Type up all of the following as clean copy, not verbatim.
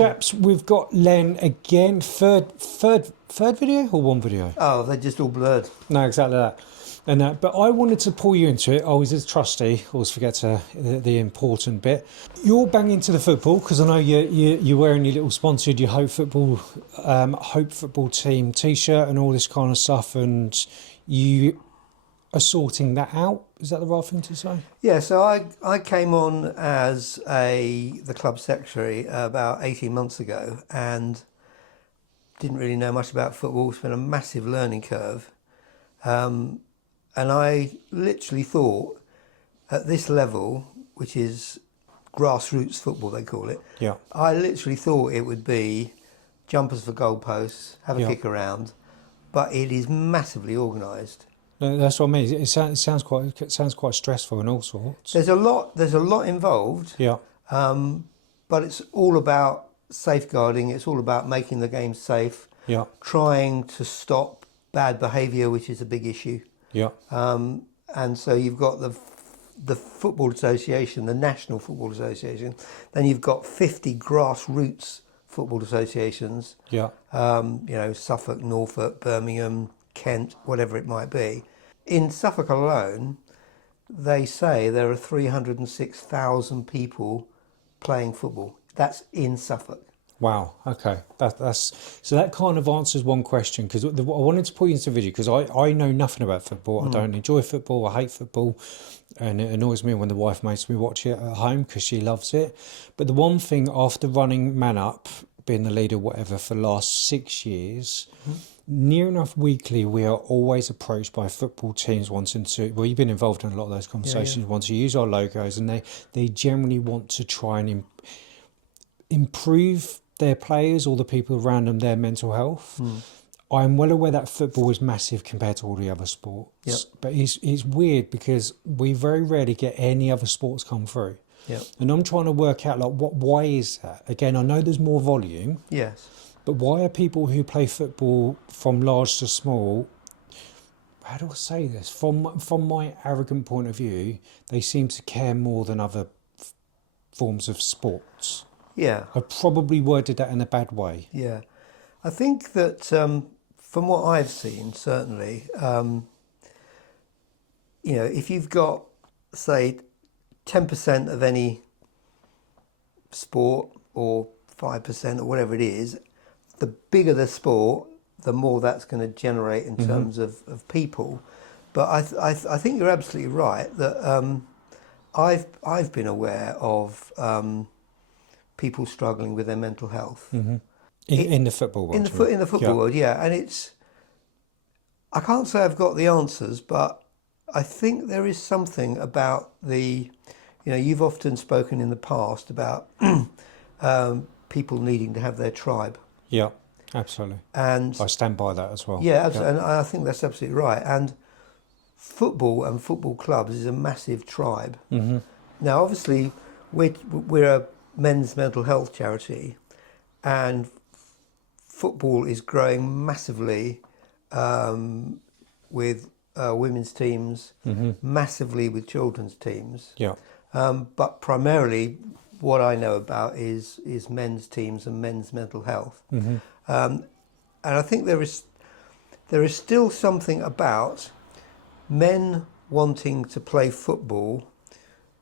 chaps, we've got Len again. Third video or one video? Oh, they're just all blurred. No, exactly that. But I wanted to pull you into it. I was a trustee. Always forget the important bit. You're banging to the football because I know you're wearing your little sponsored your Hope Football Team T-shirt and all this kind of stuff, and you are sorting that out. Is that the right thing to say? Yeah. So I came on as the club secretary about 18 months ago and didn't really know much about football. It's been a massive learning curve. And I literally thought at this level, which is grassroots football, they call it, yeah. I literally thought it would be jumpers for goalposts, have a kick around, but it is massively organised. That's what I mean. It sounds quite stressful and all sorts. There's a lot involved. Yeah. But it's all about safeguarding. It's all about making the game safe. Yeah. Trying to stop bad behaviour, which is a big issue. Yeah. And so you've got the Football Association, the National Football Association. Then you've got 50 grassroots football associations. Yeah. Suffolk, Norfolk, Birmingham, Kent, whatever it might be. In Suffolk alone, they say there are 306,000 people playing football. That's in Suffolk. Wow. Okay. So that kind of answers one question, because I wanted to put you into the video because I know nothing about football. I don't enjoy football. I hate football, and it annoys me when the wife makes me watch it at home because she loves it. But the one thing, after running MANUP, being the leader, whatever, for the last 6 years, near enough weekly, we are always approached by football teams wanting to. Well, you've been involved in a lot of those conversations. Want to use our logos, and they generally want to try and improve their players or the people around them, their mental health. I'm well aware that football is massive compared to all the other sports. Yep. But it's weird because we very rarely get any other sports come through. Yep. And I'm trying to work out why is that? Again, I know there's more volume. Yes. But why are people who play football from large to small, how do I say this? From my arrogant point of view, they seem to care more than other forms of sports. Yeah. I probably worded that in a bad way. Yeah. I think that from what I've seen, certainly, if you've got, say, 10% of any sport or 5% or whatever it is, the bigger the sport, the more that's going to generate in terms of people. But I think you're absolutely right that I've been aware of people struggling with their mental health. In the football world. In the football world, yeah. And I can't say I've got the answers, but I think there is something about you've often spoken in the past about people needing to have their tribe. Yeah, absolutely. And I stand by that as well. Yeah, absolutely. And I think that's absolutely right. And football and football clubs is a massive tribe. Now, obviously, we're a men's mental health charity, and football is growing massively with women's teams, massively with children's teams. Yeah. But primarily, what I know about is men's teams and men's mental health. And I think there is still something about men wanting to play football,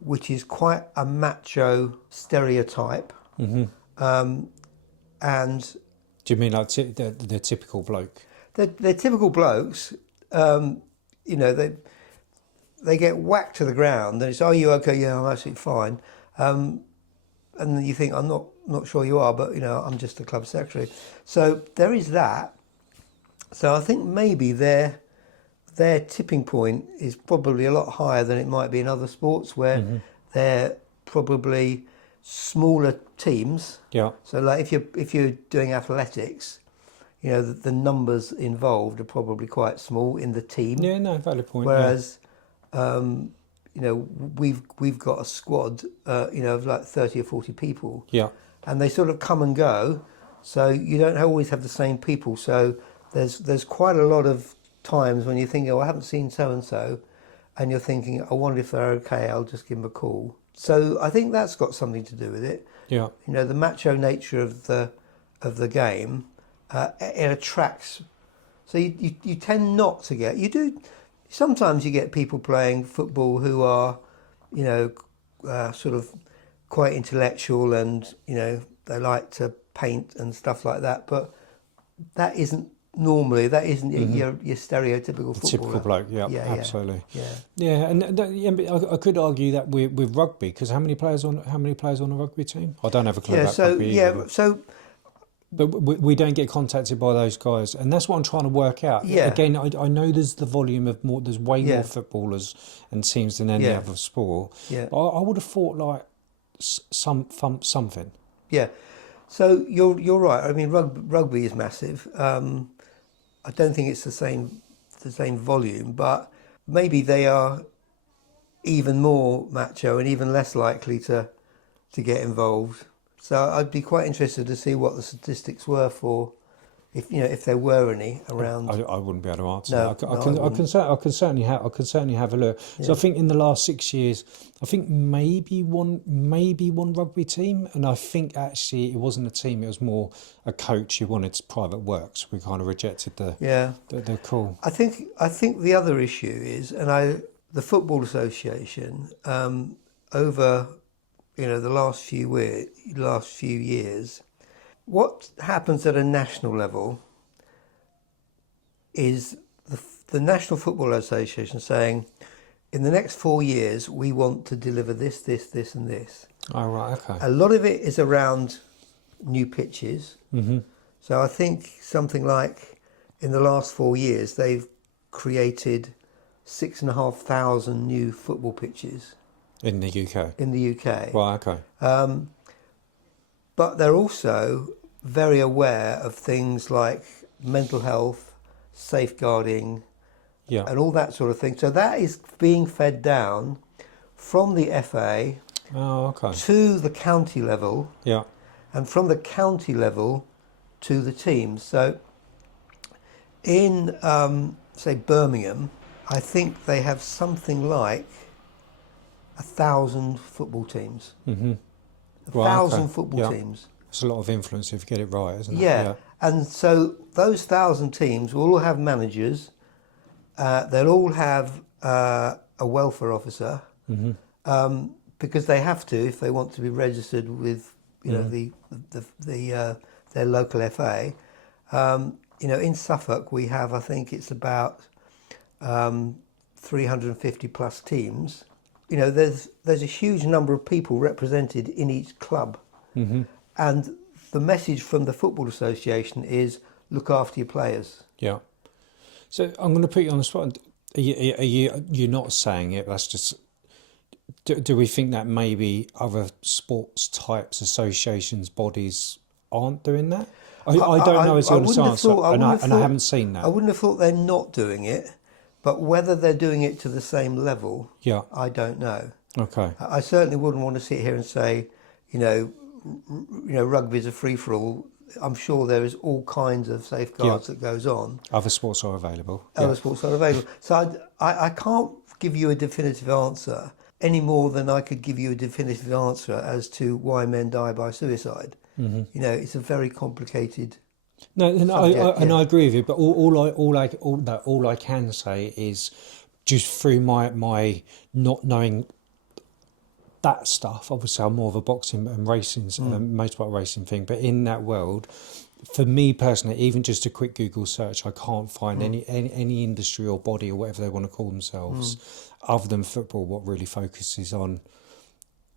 which is quite a macho stereotype. And do you mean like the typical bloke? They're typical blokes. They get whacked to the ground, and it's, "Are you okay?" "Yeah, I'm absolutely fine." And then you think, "I'm not sure you are, but I'm just the club secretary." So there is that. So I think maybe their tipping point is probably a lot higher than it might be in other sports, where they're probably smaller teams. Yeah. So like if you're doing athletics, the numbers involved are probably quite small in the team. Yeah, no, valid point. Whereas, we've got a squad, of like 30 or 40 people. Yeah. And they sort of come and go, so you don't always have the same people. So there's quite a lot of times when you think, "Oh, I haven't seen so and so," and you're thinking, "I wonder if they're okay. I'll just give them a call." So I think that's got something to do with it. Yeah. You know, the macho nature of the game, it attracts. So you tend not to get. You do. Sometimes you get people playing football who are, you know, sort of quite intellectual, and you know they like to paint and stuff like that. But that isn't your stereotypical footballer. Typical bloke, yeah, Yeah, absolutely. yeah. But I could argue that with rugby, because how many players on a rugby team? I don't have a clue about rugby either. But we don't get contacted by those guys, and that's what I'm trying to work out. Yeah. Again, I know there's the volume of more. There's way more footballers and teams than any other sport. Yeah. But I would have thought like something. Yeah. So you're right. I mean, rugby is massive. I don't think it's the same volume, but maybe they are even more macho and even less likely to get involved. So I'd be quite interested to see what the statistics were for, if there were any around. I wouldn't be able to answer. No, I can certainly have a look. Yeah. So I think in the last 6 years, I think maybe one rugby team, and I think actually it wasn't a team; it was more a coach who wanted private work. So we kind of rejected the call. I think the other issue is, the Football Association over the last few years, what happens at a national level is the National Football Association saying, in the next 4 years, we want to deliver this, this and this. Oh, right, okay. A lot of it is around new pitches. Mm-hmm. So I think something like in the last 4 years, they've created 6,500 new football pitches. In the UK? In the UK. Right, okay. But they're also very aware of things like mental health, safeguarding, and all that sort of thing. So that is being fed down from the FA to the county level, and from the county level to the teams. So in, say, Birmingham, I think they have something like 1,000 football teams. Mm-hmm. 1,000 football teams. It's a lot of influence if you get it right, isn't it? Yeah. And so those 1,000 teams will all have managers. They'll all have a welfare officer, because they have to if they want to be registered with their local FA. In Suffolk we have, I think it's about 350 plus teams. There's a huge number of people represented in each club, and the message from the Football Association is look after your players. Yeah. So I'm going to put you on the spot. You're not saying it. That's just. Do we think that maybe other sports types, associations, bodies aren't doing that? I don't know is the honest answer, and I haven't seen that. I wouldn't have thought they're not doing it. But whether they're doing it to the same level, I don't know. Okay. I certainly wouldn't want to sit here and say, rugby is a free-for-all. I'm sure there is all kinds of safeguards that goes on. Other sports are available. Other sports are available. So I can't give you a definitive answer any more than I could give you a definitive answer as to why men die by suicide. Mm-hmm. It's a very complicated. No, I agree with you. But all I can say is, just through my not knowing that stuff. Obviously, I'm more of a boxing and racing, motorbike racing thing. But in that world, for me personally, even just a quick Google search, I can't find any industry or body or whatever they want to call themselves, other than football, what really focuses on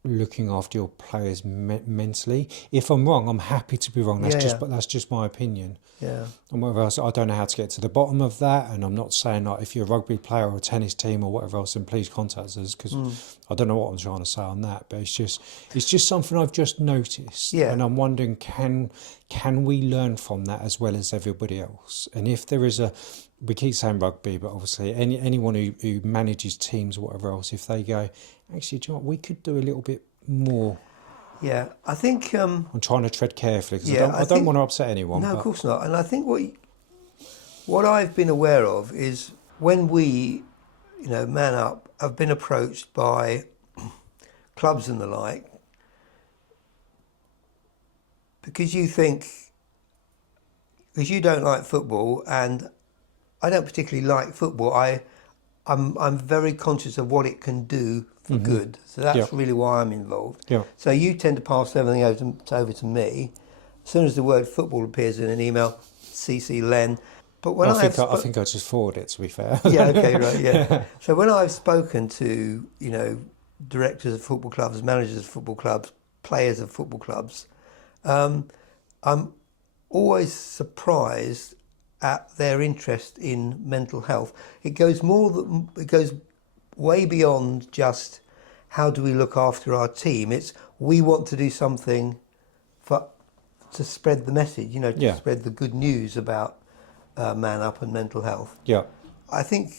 looking after your players mentally. If I'm wrong, I'm happy to be wrong. But that's just my opinion. Yeah. And whatever else, I don't know how to get to the bottom of that. And I'm not saying like if you're a rugby player or a tennis team or whatever else, then please contact us, because I don't know what I'm trying to say on that. But it's just something I've just noticed. Yeah. And I'm wondering, can we learn from that as well as everybody else? And if there is we keep saying rugby, but obviously anyone who manages teams or whatever else, if they go, actually, do you know what, we could do a little bit more. Yeah, I think... I'm trying to tread carefully, because I don't want to upset anyone. No, of course not. And I think what I've been aware of is when we, MANUP, have been approached by clubs and the like, because you don't like football, and I don't particularly like football. I'm very conscious of what it can do for good. So that's really why I'm involved. Yeah. So you tend to pass everything over to me. As soon as the word football appears in an email, CC Len. But when I think I just forward it, to be fair. Yeah, okay, right, yeah. So when I've spoken to, directors of football clubs, managers of football clubs, players of football clubs, I'm always surprised at their interest in mental health. It goes way beyond just how do we look after our team. It's we want to do something to spread the message, to spread the good news about MANUP and mental health. Yeah. I think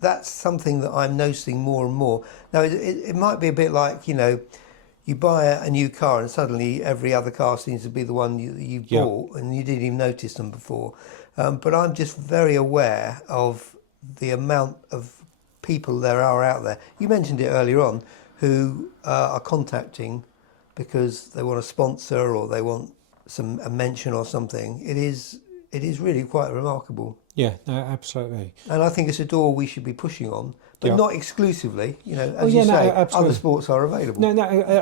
that's something that I'm noticing more and more. Now, it might be a bit like, you buy a new car and suddenly every other car seems to be the one you bought and you didn't even notice them before. But I'm just very aware of the amount of people there are out there. You mentioned it earlier on, who are contacting because they want a sponsor or they want a mention or something. It is really quite remarkable. Yeah, no, absolutely. And I think it's a door we should be pushing on, but not exclusively. As absolutely. other sports are available. No,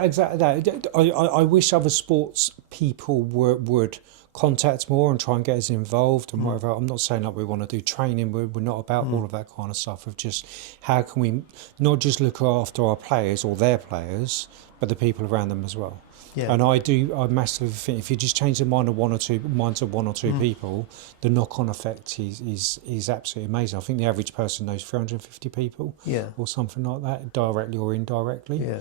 exactly that. I wish other sports people would contact more and try and get us involved and whatever. I'm not saying like we want to do training. We're not about all of that kind of stuff. Of just how can we not just look after our players or their players, but the people around them as well. Yeah. And I massively think if you just change the minds of one or two people, the knock-on effect is absolutely amazing. I think the average person knows 350 people, or something like that, directly or indirectly. Yeah.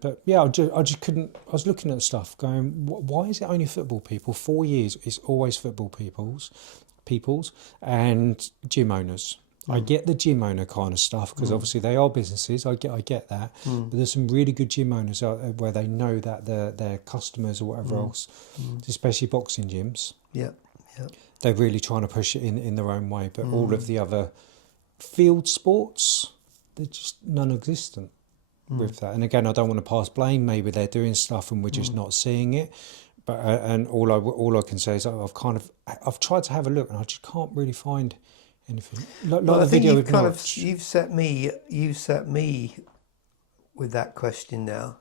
But yeah, I just couldn't. I was looking at stuff, going, why is it only football people? 4 years, it's always football people's, and gym owners. I get the gym owner kind of stuff because obviously they are businesses. I get that, but there's some really good gym owners out there where they know that their customers or whatever else, especially boxing gyms. Yeah. They're really trying to push it in their own way. But all of the other field sports, they're just non-existent with that. And again, I don't want to pass blame. Maybe they're doing stuff and we're just not seeing it. But and all I can say is I've tried to have a look and I just can't really find anything. Like the video you've set me with that question now,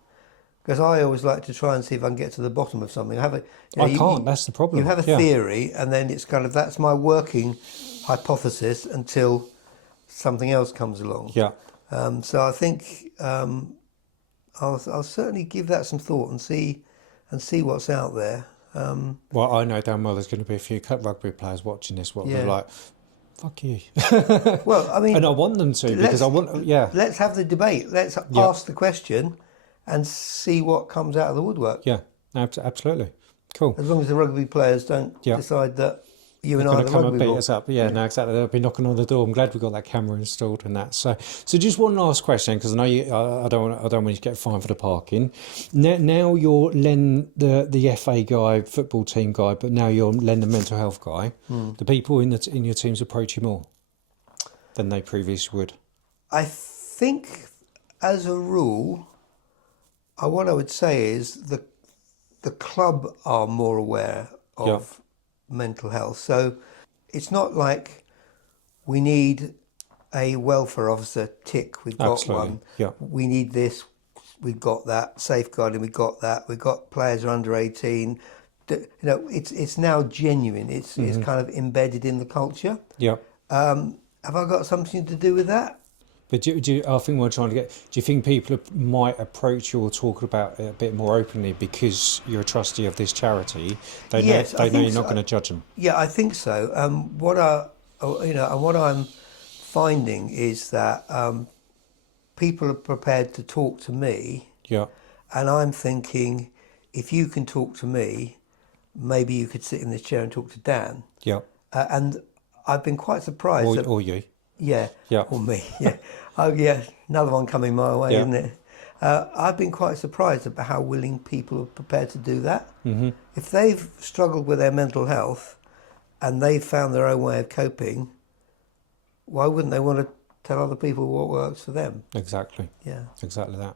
because I always like to try and see if I can get to the bottom of something. I can't. That's the problem. You have a theory, and then it's that's my working hypothesis until something else comes along. Yeah. So I think I'll certainly give that some thought and see what's out there. Well, I know damn well there's going to be a few rugby players watching this. They're like, fuck you. Well, I mean, and I want them to because I want. Yeah. Let's have the debate. Let's ask the question and see what comes out of the woodwork. Yeah, absolutely. Cool. As long as the rugby players don't decide that you and I are the come rugby and beat ball. us up. Yeah, no, exactly. They'll be knocking on the door. I'm glad we got that camera installed and that. So just one last question, because I know I don't want you to get fined for the parking. Now you're Len, the FA guy, football team guy, but now you're Len, the mental health guy. The people in your teams approach you more than they previously would. I think, as a rule, what I would say is the club are more aware of mental health. So it's not like we need a welfare officer, tick, we've got one. Yeah. We need this, we've got that. Safeguarding, we've got that. We've got players who are under 18. It's now genuine. It's kind of embedded in the culture. Yeah. Have I got something to do with that? But I think we're trying to get. Do you think people might approach you or talk about it a bit more openly because you're a trustee of this charity? They know you're not going to judge them. Yeah, I think so. What I'm finding is that people are prepared to talk to me. Yeah. And I'm thinking, if you can talk to me, maybe you could sit in this chair and talk to Dan. Yeah. And I've been quite surprised. Or you. Yeah. Yeah. Or me. Yeah. Oh, yeah. Another one coming my way, isn't it? I've been quite surprised about how willing people are prepared to do that. Mm-hmm. If they've struggled with their mental health and they've found their own way of coping, why wouldn't they want to tell other people what works for them? Exactly. Yeah. Exactly that.